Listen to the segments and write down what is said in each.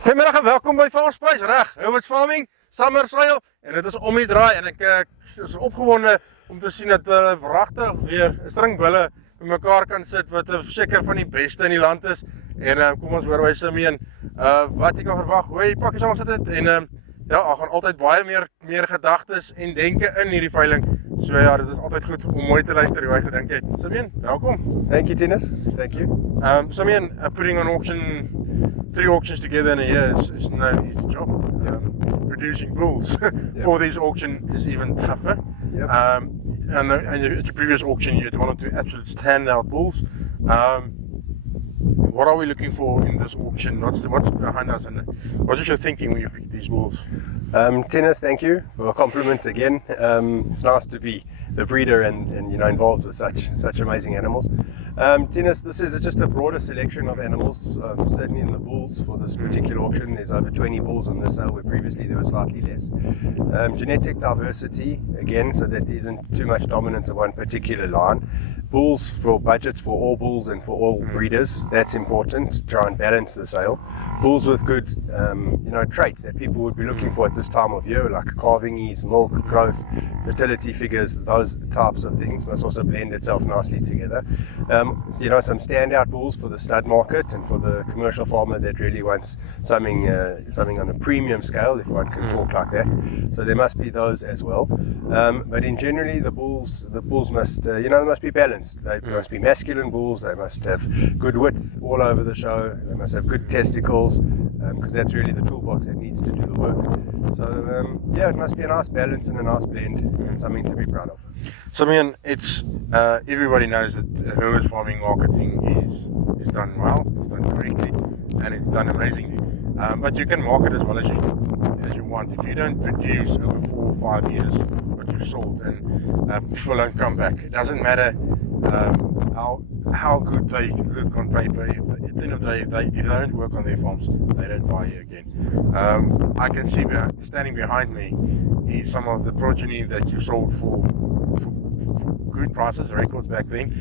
Goeiemiddag en welkom by Farmspace, reg, Hurwitz Farming Summer Sale. En dit is om die draai en ek is opgewonde om te sien dat wragtig weer 'n string bulle bymekaar kan sit wat seker van die beste in die land is. En kom ons hoor by Simeon wat jy kan verwag, hoe jy pakkies aan sit het. En ja, daar gaan altyd baie meer gedagtes en denke in hierdie veiling. So ja, dit is altyd goed om mooi te luister hoe hy gedink het. Simeon, welkom. Thank you, Dennis. Thank you. Simeon, putting on auction 3 auctions together in a year is no easy job. Producing bulls for this auction is even tougher. Yep. And at your previous auction, you had one or two absolute standout bulls. What are we looking for in this auction? What's behind us, and what was your thinking when you picked these bulls? Dennis, thank you for a compliment again. It's nice to be the breeder and involved with such amazing animals. Dennis, this is just a broader selection of animals, certainly in the bulls for this particular auction. There's over 20 bulls on the sale, where previously there was slightly less. Genetic diversity, again, so that there isn't too much dominance of one particular line. Bulls for budgets for all bulls and for all breeders, that's important to try and balance the sale. Bulls with good traits that people would be looking for at this time of year, like calving ease, milk, growth, fertility figures, those types of things must also blend itself nicely together. Some standout bulls for the stud market and for the commercial farmer that really wants something on a premium scale, if one can talk like that. So there must be those as well. But in generally, the bulls must they must be balanced. They must be masculine bulls. They must have good width all over the show. They must have good testicles, because that's really the toolbox that needs to do the work. So it must be a nice balance and a nice blend, and something to be proud of. Simeon, it's everybody knows that Hurwitz farming marketing is done well, it's done correctly, and it's done amazingly. But you can market as well as you want. If you don't produce over 4 or 5 years what you've sold, and people don't come back. It doesn't matter how good they look on paper. At the end of the day, if they don't work on their farms, they don't buy you again. I can see standing behind me is some of the progeny that you sold for good prices, records back then.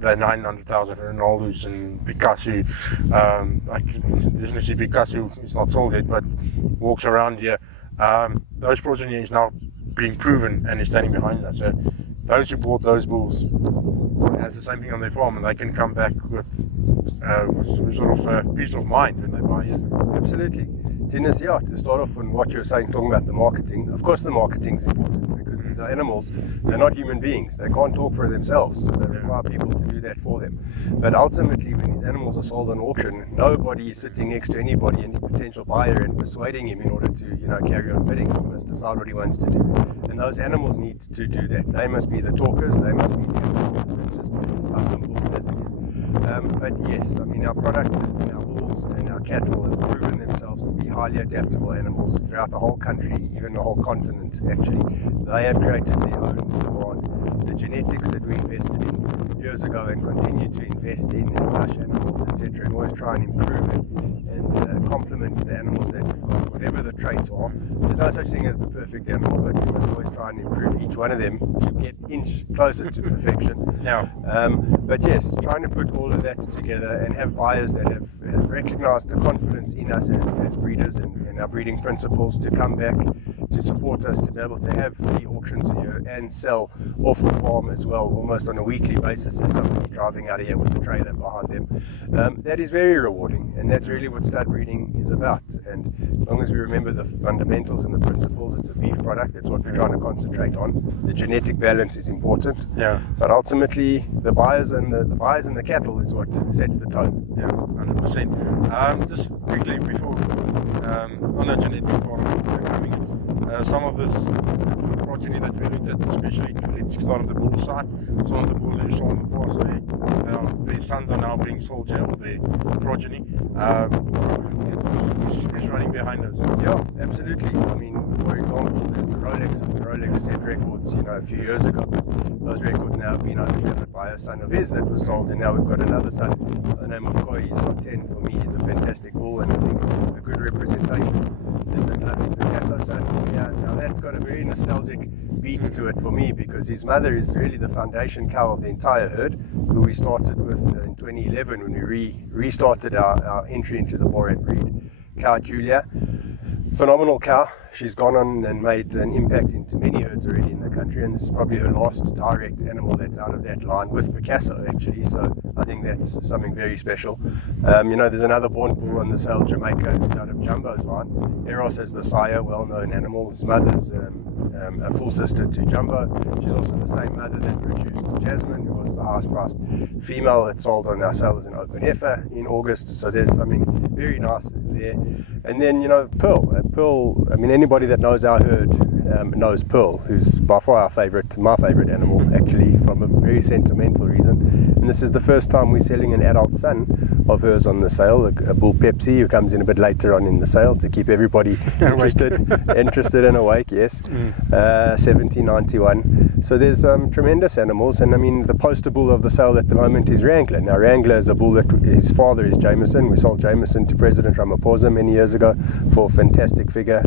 The 900,000 Ronaldos and Picasso. Definitely Picasso is not sold yet, but walks around here. Those progeny is now being proven and is standing behind us. So those who bought those bulls has the same thing on their farm, and they can come back with sort of peace of mind when they buy it. Absolutely. Dennis, to start off on what you're saying, talking about the marketing, of course the marketing's important, because these are animals, they're not human beings, they can't talk for themselves, so they require people to do that for them. But ultimately, when these animals are sold on auction, nobody is sitting next to anybody, any potential buyer, and persuading him in order to carry on bidding. He must decide what he wants to do, and those animals need to do that. They must be the talkers, they must be the ambassadors. It's just as simple as it is. But yes, our product, our bulls and our cattle have proven themselves to be highly adaptable animals throughout the whole country, even the whole continent actually. They have created their own demand. The genetics that we invested in years ago and continue to invest in flush animals, etc., and always try and improve it and complement the animals that we've got, whatever the traits are. There's no such thing as the perfect animal, but we must always try and improve each one of them to get inch closer to perfection. But yes, trying to put all of that together and have buyers that have recognized the confidence in us as breeders and our breeding principles to come back to support us, to be able to have 3 auctions a year and sell off the farm as well, almost on a weekly basis, as somebody driving out of here with a trailer behind them. That is very rewarding, and that's really what stud breeding is about. And as long as we remember the fundamentals and the principles, it's a beef product, that's what we're trying to concentrate on. The genetic balance is important, but ultimately the buyers and the cattle is what sets the tone. 100%. Just quickly before on the genetic part coming in, some of this progeny that we looked at, especially let's start at the bull side. Some of the bulls that you saw in the past, their sons are now being sold here with their progeny. Who's running behind us? Yeah, absolutely. For example, there's the Rolex and the Rolex set records, a few years ago. Those records now have been overshadowed by a son of his that was sold, and now we've got another son by the name of Koi. He's got 10. For me, he's a fantastic bull, and I think a good representation. There's a Picasso son. Now that's got a very nostalgic beat to it for me, because his mother is really the foundation cow of the entire herd, who we started with in 2011 when we restarted our entry into the Boran breed. cow Julia. Phenomenal cow. She's gone on and made an impact into many herds already in the country, and this is probably her last direct animal that's out of that line with Picasso actually, so I think that's something very special. There's another born bull on the sale, Jamaica, who's out of Jumbo's line. Eros as the sire, well-known animal. His mother's a full sister to Jumbo. She's also the same mother that produced Jasmine, who was the highest priced female that sold on our sale as an open heifer in August, so there's something very nice there. And then, Pearl, I mean, anybody that knows our herd knows Pearl, who's by far my favorite animal, actually, from a very sentimental reason. And this is the first time we're selling an adult son of hers on the sale, a bull Pepsi, who comes in a bit later on in the sale to keep everybody interested and awake, yes. 1791. So there's tremendous animals, and I mean, the poster bull of the sale at the moment is Wrangler. Now, Wrangler is a bull that his father is Jameson. We sold Jameson to President Ramaphosa many years ago for a fantastic figure.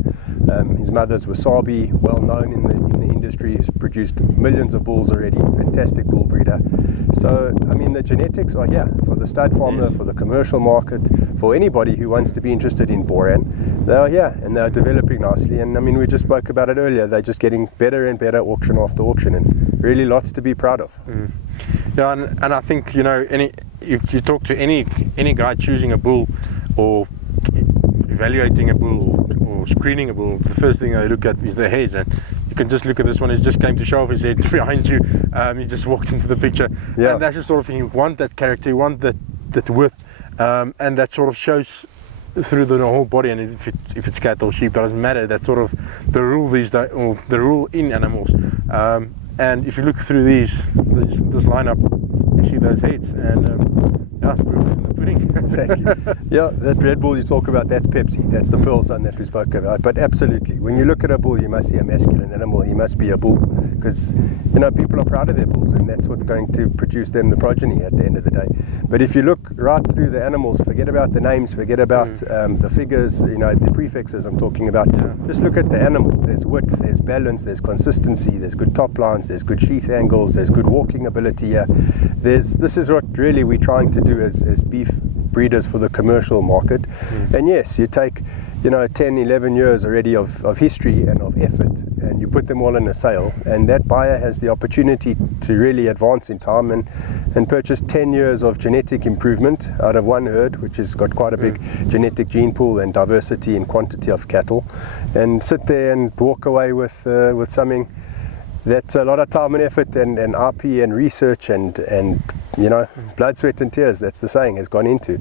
His mother's Wasabi, well known in the industry. He's produced millions of bulls already, fantastic bull breeder. So, I mean, the genetics are here for the stud farmer, yes, for the commercial market, for anybody who wants to be interested in Boran. They are here and they're developing nicely. And I mean, we just spoke about it earlier. They're just getting better and better auction after auction, and really lots to be proud of. Yeah, and I think, you talk to any guy choosing a bull or evaluating a bull or screening a bull, the first thing they look at is the head. And you can just look at this one. He just came to show off his head behind you. He just walked into the picture. Yeah. And that's the sort of thing you want, that character, you want that width, and that sort of shows through the whole body. And if it's cattle or sheep, doesn't matter. That's sort of the rule these days, or the rule in animals. And if you look through this lineup, you see those heads, and yeah, proof is in the pudding. Thank you. Yeah, that Red Bull you talk about, that's Pepsi. That's the Pearl son that we spoke about. But absolutely, when you look at a bull, you must see a masculine animal. He must be a bull, because people are proud of their bulls, and that's what's going to produce them the progeny at the end of the day. But if you look right through the animals, forget about the names, forget about the figures, the prefixes I'm talking about. Yeah. Just look at the animals. There's width, there's balance, there's consistency, there's good top lines, there's good sheath angles, there's good walking ability here. This is what really we're trying to do as beef breeders for the commercial market. And yes, you take 10, 11 years already of history and of effort, and you put them all in a sale, and that buyer has the opportunity to really advance in time and purchase 10 years of genetic improvement out of one herd, which has got quite a big genetic gene pool and diversity and quantity of cattle, and sit there and walk away with something that's a lot of time and effort and IP and research and blood, sweat and tears, that's the saying, has gone into.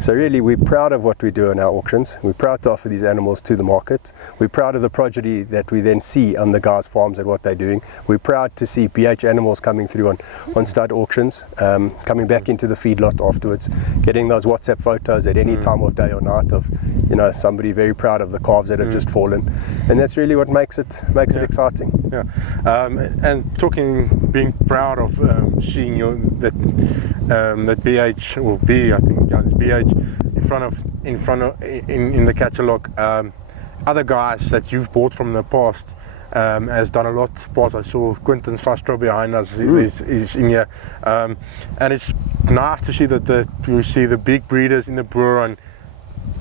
So really, we're proud of what we do in our auctions. We're proud to offer these animals to the market. We're proud of the progeny that we then see on the guys' farms and what they're doing. We're proud to see BH animals coming through on stud auctions, coming back into the feedlot afterwards, getting those WhatsApp photos at any time of day or night of somebody very proud of the calves that have just fallen, and that's really what makes it exciting. Yeah, and being proud of seeing that BH or B, I think it's BH in the catalogue. Other guys that you've bought from the past has done a lot. I saw Quinton's Fastro behind us is in here, and it's nice to see that you see the big breeders in the Boran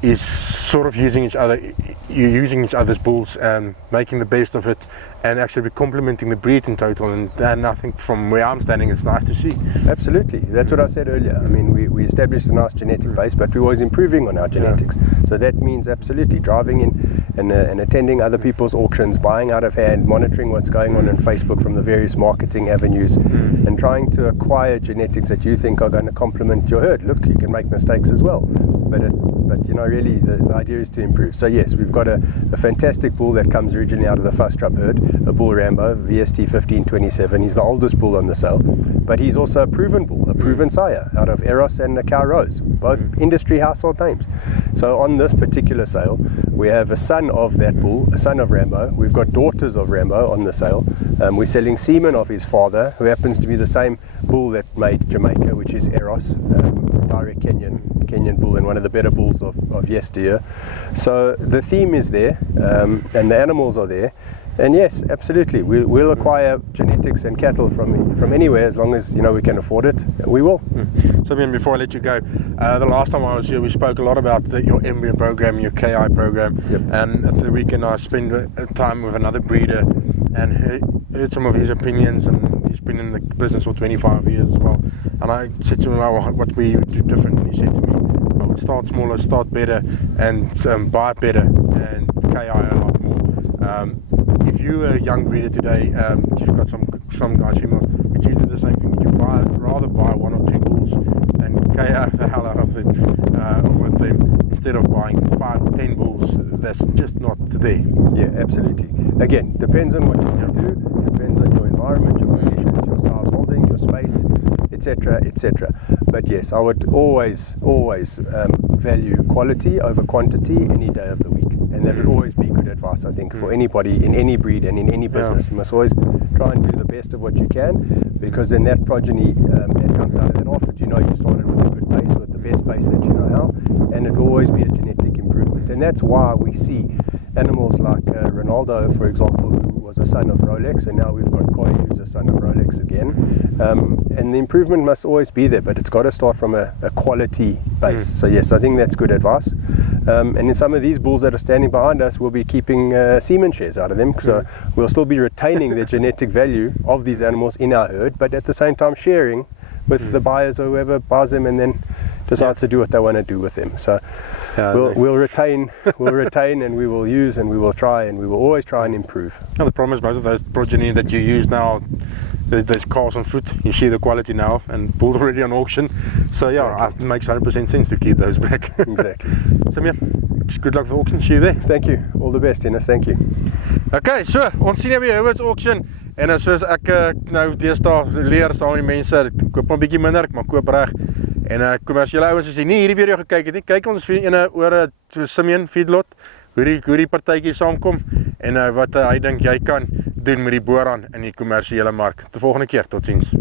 is sort of using each other's bulls and making the best of it, and actually complementing the breed in total. And I think from where I'm standing, it's nice to see. Absolutely, that's what I said earlier. I mean, we established a nice genetic base, but we're always improving on our genetics. So that means absolutely driving in and attending other people's auctions, buying out of hand, monitoring what's going on Facebook from the various marketing avenues, and trying to acquire genetics that you think are going to complement your herd. Look, you can make mistakes as well, but really the idea is to improve. So yes, we've got a fantastic bull that comes originally out of the Fustrub herd, a bull Rambo, VST 1527. He's the oldest bull on the sale, but he's also a proven bull, a proven sire out of Eros and the cow Rose, both industry household names. So on this particular sale, we have a son of that bull, a son of Rambo. We've got daughters of Rambo on the sale. We're selling semen of his father, who happens to be the same bull that made Jamaica, which is Eros, direct Kenyan bull, and one of the better bulls of yesteryear. So the theme is there, and the animals are there, And yes, absolutely, we'll acquire genetics and cattle from anywhere as long as we can afford it. We will. So, before I let you go, the last time I was here, we spoke a lot about your embryo program, your KI program, and at the weekend I spent time with another breeder and heard some of his opinions, and he's been in the business for 25 years as well. And I said to him, what we do different, and he said to me, well, start smaller, start better, and buy better, and KI a lot more. If you're a young breeder today, you've got some guys female, would you do the same thing? Would you rather buy 1 or 2 bulls and KI the hell out of them with them instead of buying 5 or 10 bulls? That's just not there. Yeah, absolutely. Again, depends on what you want to do, depends on your environment, your conditions, your size holding, your space, etc., etc. But yes, I would always value quality over quantity any day of the week, and that would always be good advice, I think, for anybody in any breed and in any business. You must always try and do the best of what you can, because then that progeny that comes out of that afterwards, you started with a good base, with the best base that you know how, and it'll always be a genetic improvement. And that's why we see animals like Ronaldo, for example, who was a son of Rolex, and now we've got Koi, who's a son of Rolex again. And the improvement must always be there, but it's got to start from a quality base. So yes, I think that's good advice. And in some of these bulls that are standing behind us, we'll be keeping semen shares out of them, so we'll still be retaining the genetic value of these animals in our herd, but at the same time sharing with the buyers or whoever buys them and then decides to do what they want to do with them. So we'll retain, and we will use, and we will try, and we will always try and improve. Now, the problem is most of those progeny that you use now, there's cars on foot. You see the quality now, and bulls already on auction. So it makes 100% sense to keep those back. Exactly. Samir, good luck for the auction. See you there. Thank you. All the best, Dennis. Thank you. Okay, so ons sien by Hurwitz auction. En soos ek nou deesdae leer saam met die mense, koop maar 'n bietjie minder, maar koop reg. En kommersiële ouens, as jy nie hierdie video gekyk het nie, kyk ons vir ene oor 'n Simeon feedlot, hoe die partytjie saamkom en wat hy dink jy kan doen met die Boran in die kommersiële mark. Tot volgende keer, totsiens.